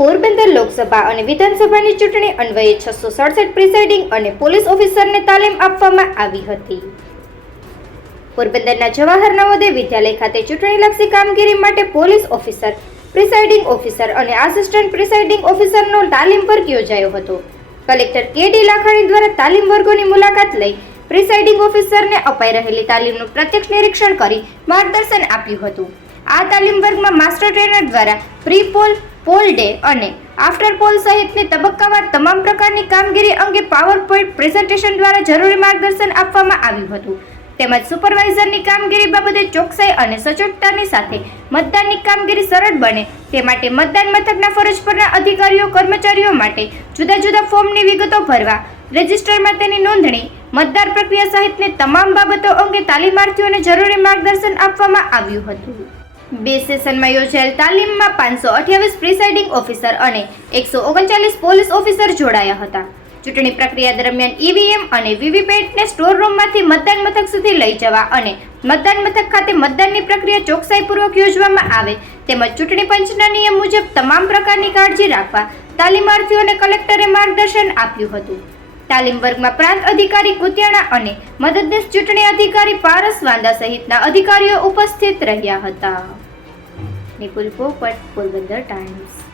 પોરબંદર લોકસભા અને વિધાનસભાની ચૂંટણી અન્વયે છસો સડસઠ પ્રિસાઇડિંગ અને પોલીસ ઓફિસરને તાલીમ આપવામાં આવી હતી. પોરબંદરના જવાહર નવોદય વિદ્યાલય ખાતે ચૂંટણીલક્ષી કામગીરી માટે પોલીસ ઓફિસર, પ્રિસાઇડિંગ ઓફિસર અને આસિસ્ટન્ટ પ્રિસાઇડિંગ ઓફિસરનો તાલીમ વર્ગ યોજાયો હતો. કલેક્ટર કે ડી લાખાણી દ્વારા તાલીમ વર્ગોની મુલાકાત લઈ પ્રિસાઇડિંગ ઓફિસરને અપાઈ રહેલી તાલીમનું પ્રત્યક્ષ નિરીક્ષણ કરી માર્ગદર્શન આપ્યું હતું. આ તાલીમ વર્ગમાં માસ્ટર ટ્રેનર દ્વારા પ્રી પોલ પોલ ડે અને આફ્ટર પોલ સહિતની તબક્કાવાર તમામ પ્રકારની કામગીરી અંગે પાવર પોઈન્ટ પ્રેઝન્ટેશન દ્વારા જરૂરી માર્ગદર્શન આપવામાં આવ્યું હતું. તેમજ સુપરવાઇઝરની કામગીરી બાબતે ચોકસાઈ અને સચોટતાની સાથે મતદાનની કામગીરી સરળ બને તે માટે મતદાન મથકના ફરજ પરના અધિકારીઓ, કર્મચારીઓ માટે જુદા જુદા ફોર્મની વિગતો ભરવા, રજિસ્ટરમાં તેની નોંધણી, મતદાર પ્રક્રિયા સહિતની તમામ બાબતો અંગે તાલીમાર્થીઓને જરૂરી માર્ગદર્શન આપવામાં આવ્યું હતું. બે સેશનમાં યોજાયેલ તાલીમમાં પાંચસો અઠ્યાવીસ પ્રિસાઇડિંગ ઓફિસર અને એકસો ઓગણચાલીસ પોલીસ ઓફિસર જોડાયા હતા. ચૂંટણી પ્રક્રિયા દરમિયાન ઈવીએમ અને વીવીપેટને સ્ટોર રૂમમાંથી મતદાન મથક સુધી લઈ જવા અને મતદાન મથક ખાતે મતદાનની પ્રક્રિયા ચોકસાઈપૂર્વક યોજવામાં આવે તેમજ ચૂંટણી પંચના નિયમ મુજબ તમામ પ્રકારની કાળજી રાખવા તાલીમાર્થીઓને કલેક્ટરે માર્ગદર્શન આપ્યું હતું. તાલીમ વર્ગમાં પ્રાંત અધિકારી કુતિયાણા અને મદદનીશ ચૂંટણી અધિકારી પારસ વાંદા સહિતના અધિકારીઓ ઉપસ્થિત રહ્યા હતા. નિપુલ પોપટ, પોરબંદર ટાઈમ્સ.